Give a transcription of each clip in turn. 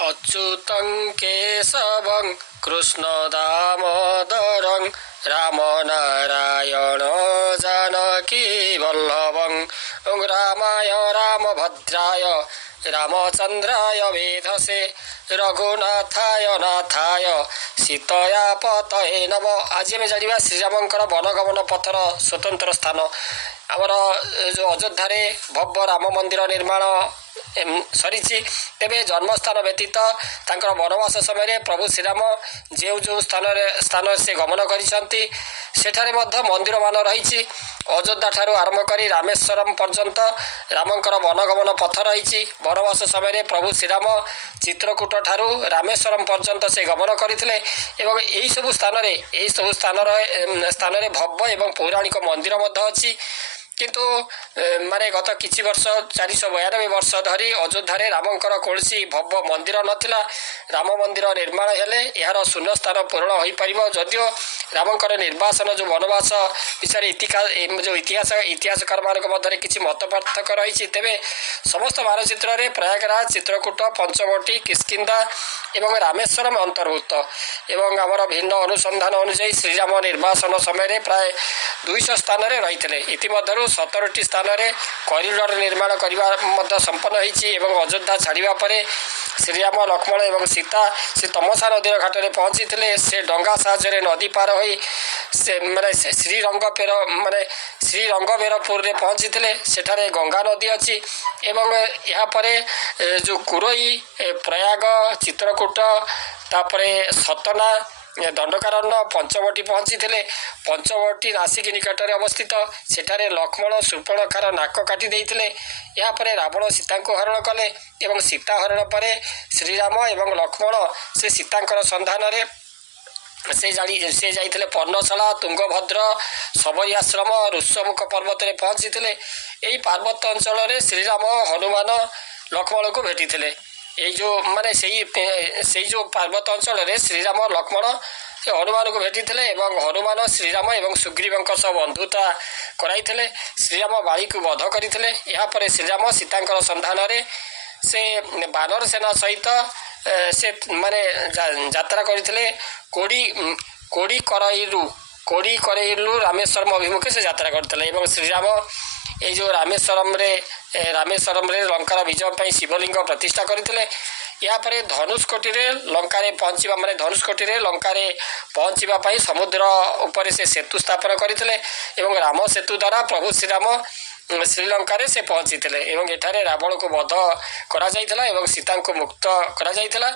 अच्युतं केशवं कृष्णदामोदरं रामनारायण जानकीवल्लभं रामाय रामभद्राय रामचन्द्राय वेधसे रघुनाथाय नाथाय सीतया पतये नम। आज आम जाना श्रीरामंकर वनगमन पथर स्वतंत्र स्थान आमर जो अयोध्यार भव्य राम मंदिर निर्माण सरी तेरे जन्मस्थान व्यतीत तांकर वनवास समय प्रभु श्रीराम जो जो स्थान से गमन करिसेंती सेठारे मध्य मंदिर मान रही। अयोध्या ठारू आरंभ कर रामेश्वरम पर्यंत रामंकर वनगमन पथ रही। वनवास समय प्रभु श्रीराम चित्रकूट ठारू रामेश्वरम पर्यंत से गमन करते यही सब स्थान भव्य एवं पौराणिक मंदिर अच्छी किंतु माने गत किछि वर्ष 492 वर्ष धरी अयोध्या रामंकर कौन भव्य मंदिर नथिला। राम मंदिर निर्माण हेले यार शून्य स्थान पूरण हो पार जदियो रामंकर निर्वासन जो वनवास विषय जो इतिहासकार मान मध्य किसी मत पार्थक्य रही। तेरे समस्त मानचित्र में प्रयागराज चित्रकूट पंचवटी किष्किंधा एवं रामेश्वरम अंतर्भुक्त एवं आमर भिन्न अनुसंधान अनुसार श्रीराम निर्वासन समय प्राय 200 स्थान रही। इतिमध्यरु 17टी स्थान में कॉरिडोर निर्माण करने संपन्न होती। अयोध्या छाड़ा पर श्रीराम लक्ष्मण एवं सीता से तमसा नदी घाट में पहुँची से डंगा साहाय्य नदी पार हो से माने श्रीरंगबेरपुर में पहुँची सेठारे गंगा नदी अच्छी एवं यापर जो कुरई प्रयाग चित्रकूट तापर सतना दंडकारण्य पंचवटी पहुँची पंचवटी नासिक निकट में अवस्थित सेठारे लक्ष्मण शूर्पणखार नाक काटी देते यापर रावण सीता को हरण कले एवं सीता हरण पर श्रीराम एवं लक्ष्मण से सीतांकर संधान से जाते पर्णशाला तुंगभद्र सबरी आश्रम ऋषमुख पर्वत में पहुँची यही पार्वत्य अंचल श्रीराम हनुमान लक्ष्मण को भेटी ये जो माने से जो पार्वत अंचल श्रीराम लक्ष्मण से हनुमान को भेटी हनुमान श्रीराम एवं सुग्रीव सह बंधुता कराई श्रीराम बाली को वध करते यापर श्रीराम सीतांकर संधान से बानर सेना सहित से माने यात्रा करते कोड़ी करईलू रामेश्वरम अभिमुखे से यात्रा करते श्रीराम ये जो रामेश्वरम रे लंकार विजय शिवलिंग प्रतिष्ठा करते यापर धनुषकोटी लंका पहुँचा माने धनुषकोटी लंका पहुँचापी समुद्र उपर से सेतु स्थापन करते राम सेतु द्वारा प्रभु श्रीराम श्रीलंका से पहुँची एठारे रावण को वध करा सीता को मुक्त करा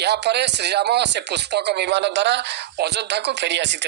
यापर श्रीराम से पुष्पक विमान द्वारा अयोध्या को फेरी आसी।